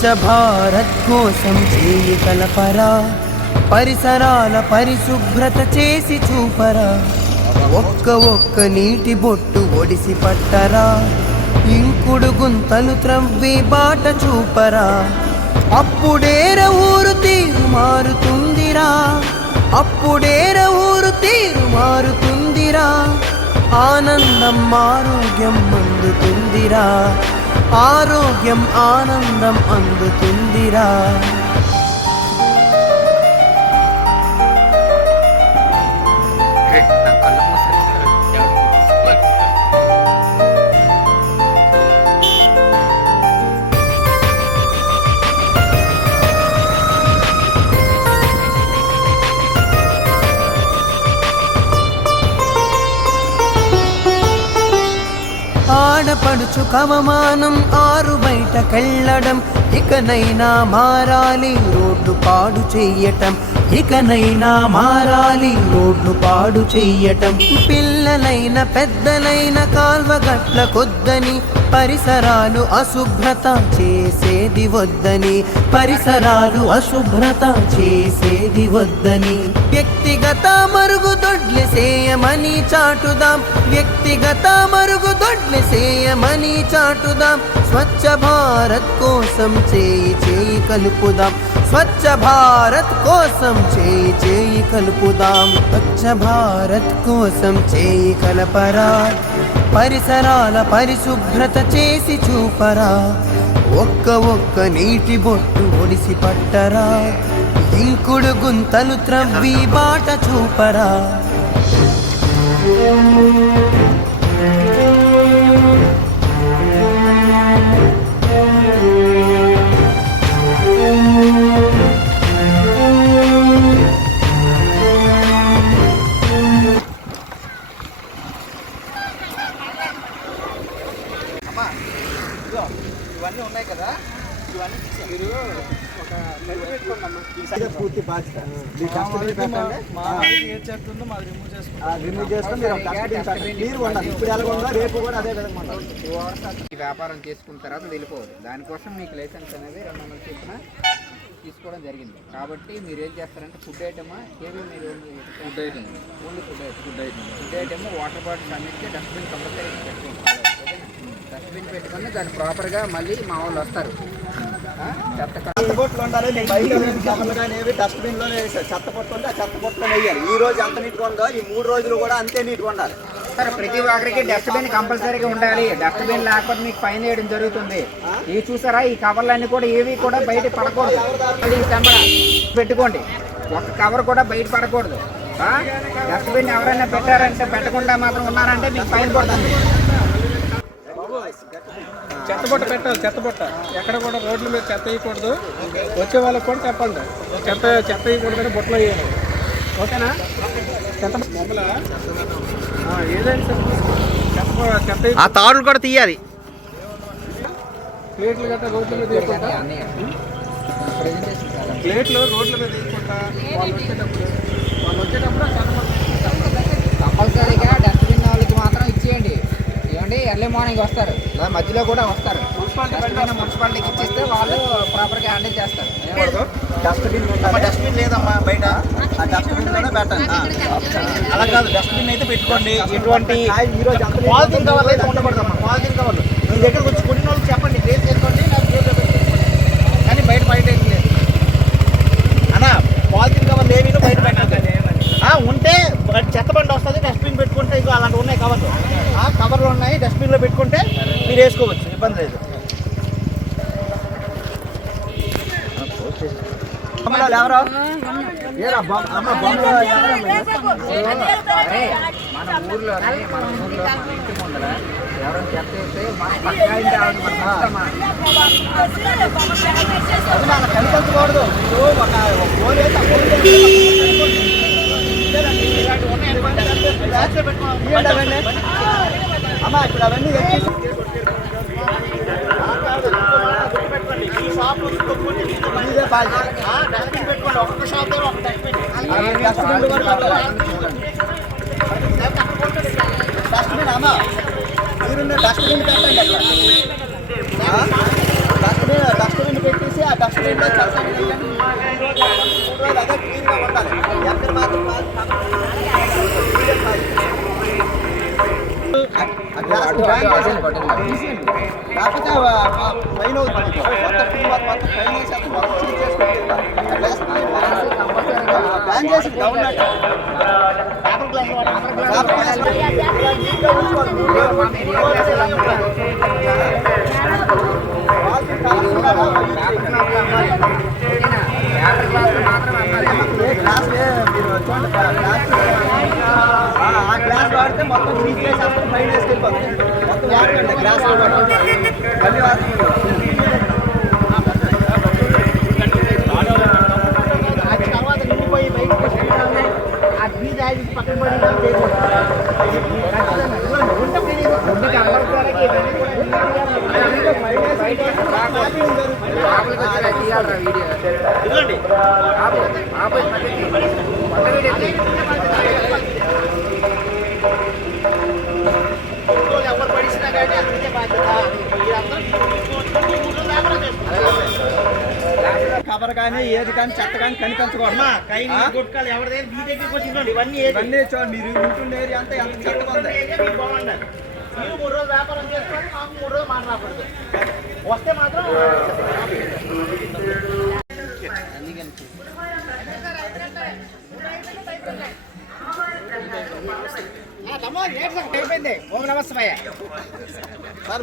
స్వచ్ఛ భారత్ కోసం చేయి కలపరా, పరిసరాల పరిశుభ్రత చేసి చూపరా, ఒక్క నీటి బొట్టు ఒడిసి పట్టరా, ఇంకుడు గుంతలు త్రవ్వి బాట చూపరా, అప్పుడేర ఊరు తీరు మారుతుందిరా, అప్పుడేర ఊరు తీరు మారుతుందిరా, ఆనందం ఆరోగ్యం అందుతుందిరా, ఆరోగ్యం ఆనందం అందుతుందిరా. ఆడపడుచు కవమానం ఆరు బయటకెళ్ళడం, ఇకనైనా మారాలి రోడ్డు పాడు చెయ్యటం, ఇకనైనా మారాలి రోడ్డు పాడు చెయ్యటం. పిల్లలైన పెద్దలైన కాల్వగట్ల కొద్దని, పరిసరాలు అశుభ్రత చేసేది వద్దని, పరిసరాలు అశుభ్రత చేసేది వద్దని. వ్యక్తిగత మరుగుదొడ్లు చేయమని చాటుదాం, వ్యక్తిగత మరుగుదొడ్లు చేయమని చాటుదాం. స్వచ్ఛ భారత్ కోసం చేయి కలుపుదాం, స్వచ్ఛ భారత్ కోసం చేయి కలుపుదాం. స్వచ్ఛ భారత్ కోసం చేయి కలపరా, పరిసరాల పరిశుభ్రత చేసి చూపరా, ఒక్క నీటి బొట్టు ఒడిసి పట్టరా, ఇంకుడు గుంతలు త్రవ్వి బాట చూపరా. ఇవన్నీ ఉన్నాయి కదా, ఇవన్నీ మీరు ఒక పూర్తి బాధ్యత వ్యాపారం చేసుకున్న తర్వాత వెళ్ళిపోదు. దానికోసం మీకు లైసెన్స్ అనేది 200 చొప్పున తీసుకోవడం జరిగింది. కాబట్టి మీరు ఏం చేస్తారంటే ఫుడ్ ఐటమా ఏవి మీరు food item only food item water bottles అన్నిటికీ డస్ట్బిన్ కంపల్సరీ పెట్టుకుంటారు. డస్ట్బిన్ పెట్టుకుని దాన్ని ప్రాపర్గా మళ్ళీ మా వాళ్ళు వస్తారు. చెత్త పొట్లు ఉండాలి, డస్ట్బిన్లో చెత్త పొట్టు ఉంటే ఆ చెత్త పొట్టులో వేయాలి. ఈ రోజు ఎంత నీట్గా ఉందో ఈ 3 రోజులు కూడా అంతే నీట్గా ఉండాలి. సార్ ప్రతి ఒక్కరికి డస్ట్బిన్ కంపల్సరీగా ఉండాలి. డస్ట్బిన్ లేకపోతే మీకు ఫైన్ వేయడం జరుగుతుంది. ఇవి చూసారా, ఈ కవర్లన్నీ కూడా ఏవి కూడా బయట పడకూడదు. పెట్టుకోండి, ఒక కవర్ కూడా బయట పడకూడదు. డస్ట్బిన్ ఎవరైనా పెట్టారంటే పెట్టకుండా మాత్రం ఉన్నారంటే మీకు ఫైన్ పడుతుంది. చెత్తబుట్ట పెట్టాలి, చెత్తబుట్ట ఎక్కడ కూడా రోడ్ల మీద చెత్త వేయకూడదు. వచ్చే వాళ్ళకి కూడా చెప్పండి, చెత్త వేయకూడదని బుట్టలో వేయాలి. ఓకేనా? చెత్త మమ్మల్ని ఏదైనా చెత్త ఆ తాడులు కూడా తీయాలి. ప్లేట్లు గట్రా రోడ్ల మీద వేయకుండా, ప్లేట్లు రోడ్ల మీద వేయకుండా వాళ్ళు వచ్చేటప్పుడు కంపల్సరీగా డస్ట్బిన్ వాళ్ళకి మాత్రం ఇచ్చేయండి. ఏమండి ఎర్లీ మార్నింగ్ వస్తారు, మధ్యలో కూడా వస్తారు. మున్సిపాలిటీకి ఇచ్చేస్తే వాళ్ళు ప్రాపర్గా హ్యాండిల్ చేస్తారు. డస్ట్బిన్ లేదమ్మా బయట, ఆ డస్ట్బిన్ కూడా పెట్టండి. అలా కాదు, డస్ట్బిన్ అయితే పెట్టుకోండి. ఎటువంటి పాలిథిన్ కవర్లు అయితే ఉండకూడదమ్మా. పాలిథిన్ కవర్లు మీ దగ్గర వచ్చి కొన్ని వాళ్ళకి చెప్పండి, ప్లేస్ చేసుకోండి, కానీ బయట ఏం లేదు అన్నా. పాలిథిన్ కవర్లు ఏమీ బయట పెట్టండి. ఉంటే చెత్త బండి వస్తుంది, డస్ట్బిన్ పెట్టుకుంటే ఇక అలాంటివి ఉన్నాయి కవర్లు. కవర్లు ఉన్నాయి, డస్ట్బిన్లో పెట్టుకుంటే మీరు వేసుకోవచ్చు, ఇబ్బంది లేదు. ఎవరో మన ఊర్లో మన ఇంటి ముందర ఎవరైనా చెత్త వేస్తే అది కనిపించకూడదు. అమ్మా ఇప్పుడు అవన్నీ పెట్టుకోండి. ఒక్క షాప్ దగ్గర ఒక డస్ట్బిన్ అమ్మా, మీరు డస్ట్బిన్ పెట్టండి. అట్లా డస్ట్బిన్ పెట్టేసి ఆ డస్ట్బిన్లో చెత్త నీళ్ళని 3 రోజులు అదే క్లీన్గా ఉండాలి. ఎక్కడ మాత్రం కాకపోతే ఫైన్ అవుతుంది. మొత్తం ఫైన్ వేసేస్తే మొత్తం చీజ్ చేసుకుంటే బ్యాన్ చేసి గవర్నమెంట్ ఆ గ్లాస్ వాడితే మొత్తం చీజ్ చేసేస్తే ఫైన్ వేసుకెళ్ళిపోతుంది. మొత్తం వాడకండి గ్లాస్ మళ్ళీ తర్వాత నిండిపోయి బయటకు వస్తున్నాము. ఆ బీజ్ ఆగి పక్కన పడి ఎవరు పడిసినా కానీ అందుకే బాధ్యత. కబర్ కానీ ఏది కానీ చెత్త కానీ కనిపించకూడదు. గుట్కాలు ఎవరిదైనా మీ దగ్గరికి వచ్చి ఇవన్నీ చూడండి. మీరు ఇంటుండే ఏరియా అంతా ఎంత చెత్తగా ఉంది. బాగుండాలి. మీరు 3 రోజులు వ్యాపారం చేసుకొని మాకు 3 రోజులు మాట్లాడకూడదు. వస్తే మాత్రం అయిపోయింది. ఓం నమస్తే సార్.